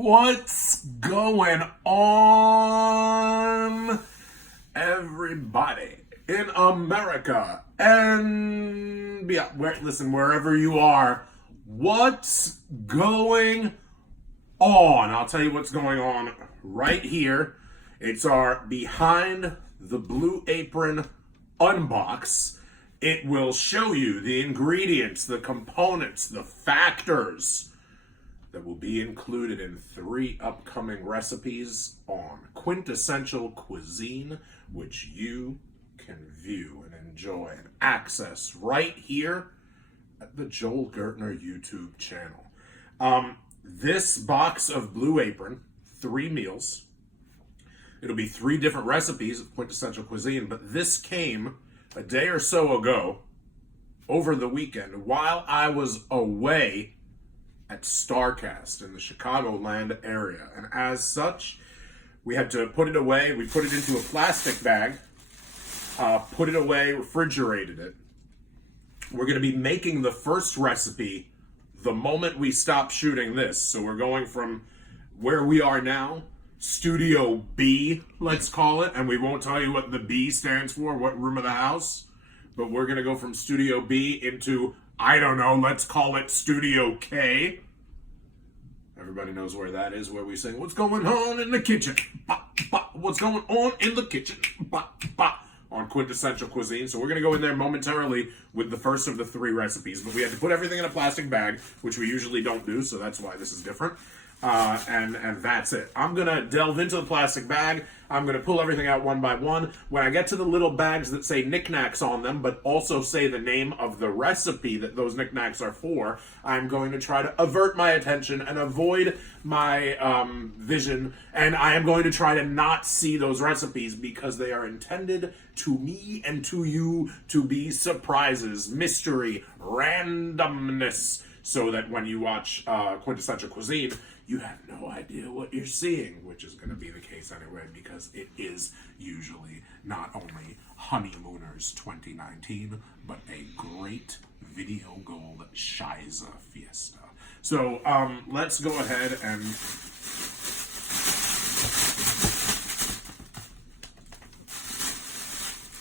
What's going on, everybody in America and listen, wherever you are, what's going on? I'll tell you what's going on right here. It's our Behind the Blue Apron unbox. It will show you the ingredients, the components, the factors that will be included in 3 upcoming recipes on Quintessential Cuisine, which you can view and enjoy and access right here at the Joel Gertner YouTube channel. This box of Blue Apron, 3 meals. It'll be 3 different recipes of Quintessential Cuisine, but this came a day or so ago, over the weekend, while I was away at StarCast in the Chicagoland area. And as such, we had to put it away. We put it into a plastic bag, put it away, refrigerated it. We're going to be making the first recipe the moment we stop shooting this. So we're going from where we are now, Studio B, let's call it, and we won't tell you what the B stands for, what room of the house, but we're going to go from Studio B into, I don't know, let's call it Studio K. Everybody knows where that is, where we sing, what's going on in the kitchen? Ba, ba. What's going on in the kitchen? Ba, ba. On Quintessential Cuisine. So we're going to go in there momentarily with the first of the 3 recipes, but we had to put everything in a plastic bag, which we usually don't do, so that's why this is different. And that's it. I'm going to delve into the plastic bag. I'm going to pull everything out one by one. When I get to the little bags that say knickknacks on them, but also say the name of the recipe that those knickknacks are for, I'm going to try to avert my attention and avoid my vision, and I am going to try to not see those recipes because they are intended to me and to you to be surprises, mystery, randomness, so that when you watch Quintessential Cuisine, you have no idea what you're seeing, which is going to be the case anyway, because it is usually not only Honeymooners 2019, but a great video gold Shiza Fiesta. So let's go ahead and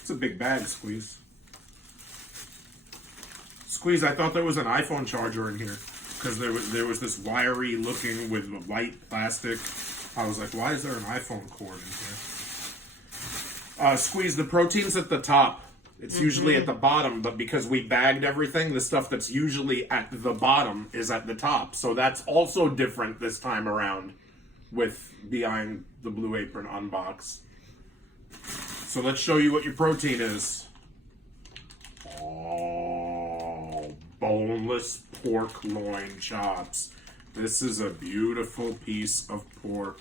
it's a big bag, Squeeze. Squeeze, I thought there was an iPhone charger in here because there was this wiry looking with white plastic. I was like, why is there an iPhone cord in here? Squeeze, the protein's at the top. It's usually at the bottom, but because we bagged everything, the stuff that's usually at the bottom is at the top. So that's also different this time around with Behind the Blue Apron unbox. So let's show you what your protein is. Boneless pork loin chops. This is a beautiful piece of pork.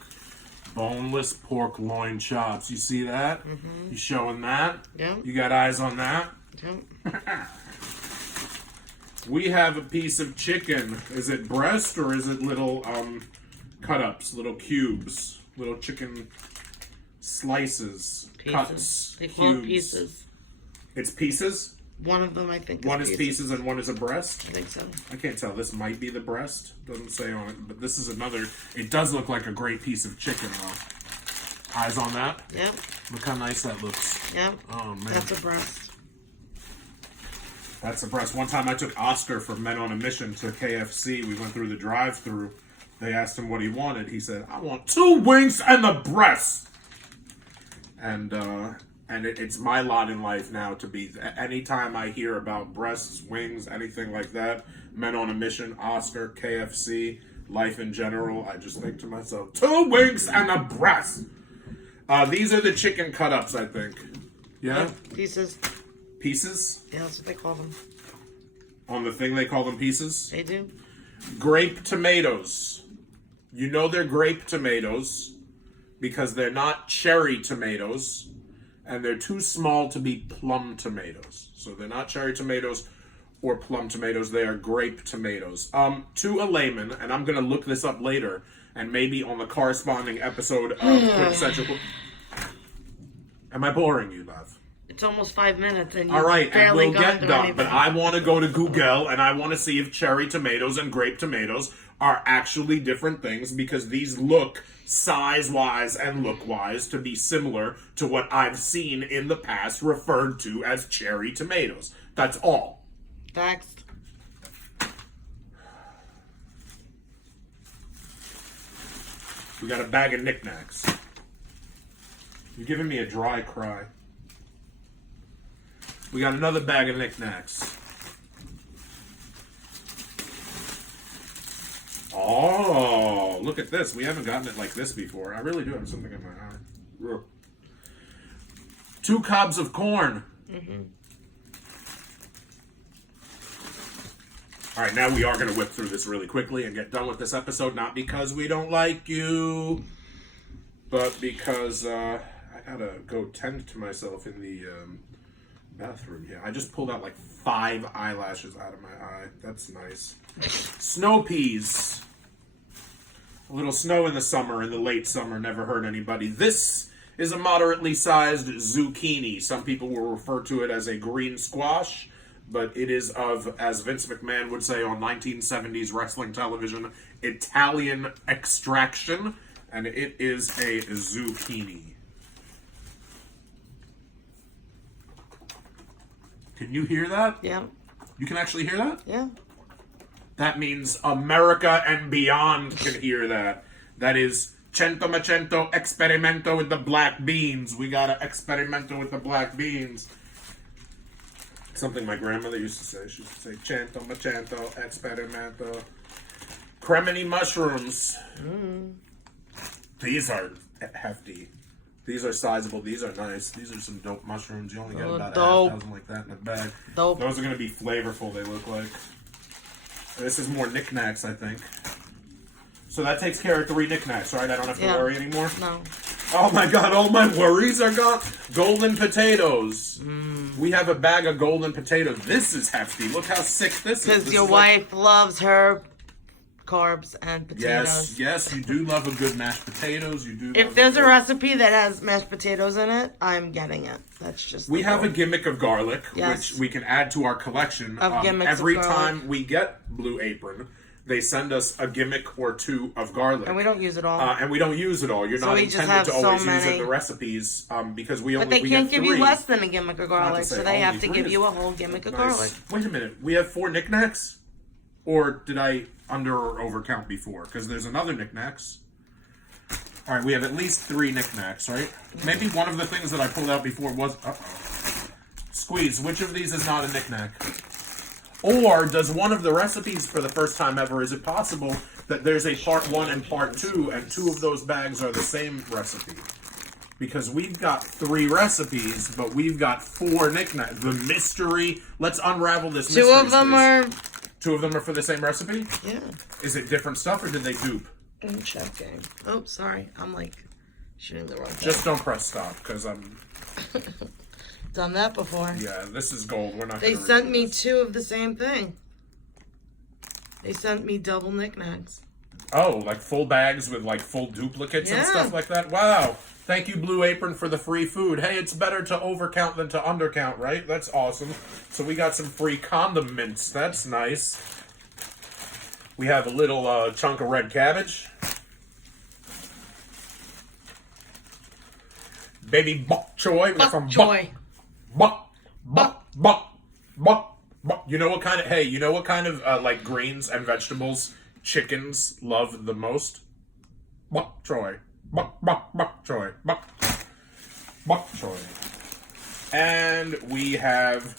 Boneless pork loin chops. You see that? Mm-hmm. You showing that? Yeah. You got eyes on that? Yep. We have a piece of chicken. Is it breast or is it little cut-ups, little cubes, little chicken slices, Pieces. cuts, They call it cubes? pieces. It's pieces? One of them, I think, One is pieces and one is a breast? I think so. I can't tell. This might be the breast. Doesn't say on it, but this is another. It does look like a great piece of chicken, though. Eyes on that? Yep. Look how nice that looks. Yep. Oh, man. That's a breast. That's a breast. One time I took Oscar from Men on a Mission to KFC. We went through the drive-thru. They asked him what he wanted. He said, I want 2 wings and the breast. And it's my lot in life now to be, anytime I hear about breasts, wings, anything like that, Men on a Mission, Oscar, KFC, life in general, I just think to myself, 2 wings and a breast. These are the chicken cut-ups, I think. Yeah? Pieces. Pieces? Yeah, that's what they call them. On the thing they call them pieces? They do. Grape tomatoes. You know they're grape tomatoes because they're not cherry tomatoes. And they're too small to be plum tomatoes. So they're not cherry tomatoes or plum tomatoes. They are grape tomatoes. To a layman, and I'm going to look this up later, and maybe on the corresponding episode of Quintessential. Am I boring you, love? It's almost 5 minutes, and you all right, and we'll get done. Anything. But I want to go to Google, and I want to see if cherry tomatoes and grape tomatoes are actually different things because these look size-wise and look-wise to be similar to what I've seen in the past referred to as cherry tomatoes. That's all. Facts. We got a bag of knickknacks. You're giving me a dry cry. We got another bag of knickknacks. Oh, look at this. We haven't gotten it like this before. I really do have something in my eye. Ugh. 2 cobs of corn. Mm-hmm. All right, now we are going to whip through this really quickly and get done with this episode. Not because we don't like you, but because I got to go tend to myself in the bathroom. Yeah, I just pulled out like 5 eyelashes out of my eye. That's nice. Snow peas. A little snow in the summer, in the late summer, never hurt anybody. This is a moderately sized zucchini. Some people will refer to it as a green squash, but it is of, as Vince McMahon would say on 1970s wrestling television, Italian extraction, and it is a zucchini. Can you hear that? Yeah. You can actually hear that? Yeah. That means America and beyond can hear that. That is cento macento experimento with the black beans. We gotta experimento with the black beans. Something my grandmother used to say. She used to say cento macento experimento. Cremini mushrooms. These are hefty. These are sizable. These are nice. These are some dope mushrooms. You only get about dope. 1,000 like that in a bag. Dope. Those are going to be flavorful, they look like. This is more knickknacks, I think. So that takes care of 3 knickknacks, right? I don't have to worry anymore? No. Oh my god, all my worries are gone. Golden potatoes. We have a bag of golden potatoes. This is hefty. Look how sick this is. Because your wife loves her carbs and potatoes. Yes, you do love a good mashed potatoes. You do. If there's a recipe that has mashed potatoes in it, I'm getting it. That's just. We have a gimmick of garlic, Yes. which we can add to our collection. Of gimmicks of every garlic. time we get Blue Apron, they send us a gimmick or 2 of garlic. And we don't use it all. And we don't use it all. You're So not we just intended have to so always use it in many. the recipes because we But only they can't get give 3. you less than a gimmick of garlic, say so they have only to 3 give is you a whole gimmick of nice. garlic. Wait a minute. We have 4 knickknacks? Or did I under or over count before? Because there's another knickknacks. All right, we have at least 3 knickknacks, right? Maybe one of the things that I pulled out before was... Squeeze, which of these is not a knickknack? Or does one of the recipes for the first time ever, is it possible that there's a part 1 and part 2, and 2 of those bags are the same recipe? Because we've got 3 recipes, but we've got 4 knickknacks. The mystery... Let's unravel this mystery. 2 of them are... 2 of them are for the same recipe? Yeah. Is it different stuff, or did they dupe? I'm checking. Oh, sorry. I'm like shooting the wrong thing. Just don't press stop, because I'm... Done that before. Yeah, this is gold. We're not They gonna sent redo me this. 2 of the same thing. They sent me double knickknacks. Oh, like full bags with like full duplicates and Yeah. stuff like that? Wow. Thank you, Blue Apron, for the free food. Hey, it's better to overcount than to undercount, right? That's awesome. So we got some free condiments. That's nice. We have a little chunk of red cabbage. Baby bok choy with some Joy. bok. You know what kind of, hey, you know what kind of like greens and vegetables chickens love the most? Bok choy. Bok choy. Bok choy. And we have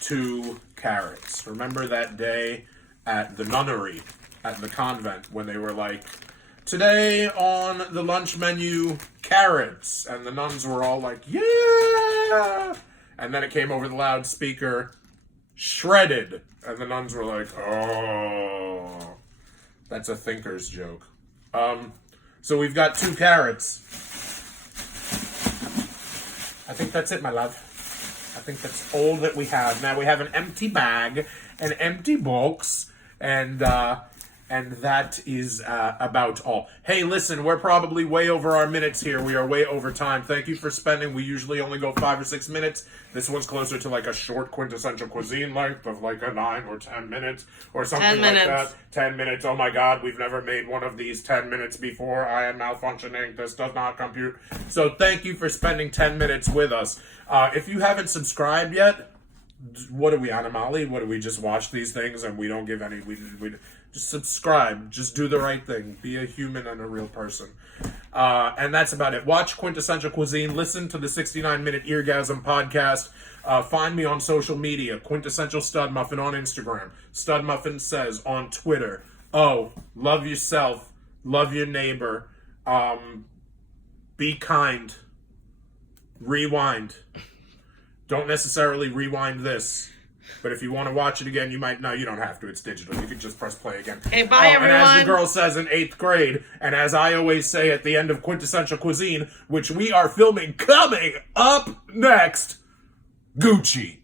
2 carrots. Remember that day at the nunnery, at the convent, when they were like, today on the lunch menu, carrots. And the nuns were all like, yeah. And then it came over the loudspeaker, shredded. And the nuns were like, oh. That's a thinker's joke. So we've got 2 carrots. I think that's it, my love. I think that's all that we have. Now we have an empty bag, an empty box, and And that is about all. Hey, listen, we're probably way over our minutes here. We are way over time. Thank you for spending. We usually only go 5 or 6 minutes. This one's closer to like a short quintessential cuisine length of like a 9 or 10 minutes or something 10 like minutes. that. 10 minutes. Oh my God, we've never made one of these 10 minutes before. I am malfunctioning. This does not compute. So thank you for spending 10 minutes with us. If you haven't subscribed yet, what are we, Animali? What do we just watch these things and we don't give any... We just subscribe. Just do the right thing. Be a human and a real person. And that's about it. Watch Quintessential Cuisine. Listen to the 69-Minute Eargasm podcast. Find me on social media. Quintessential Stud Muffin on Instagram. Stud Muffin Says on Twitter. Oh, love yourself. Love your neighbor. Be kind. Rewind. Don't necessarily rewind this. But if you want to watch it again, you might... No, you don't have to. It's digital. You can just press play again. Hey, bye, everyone. And as the girl says in 8th grade, and as I always say at the end of Quintessential Cuisine, which we are filming coming up next, Gucci.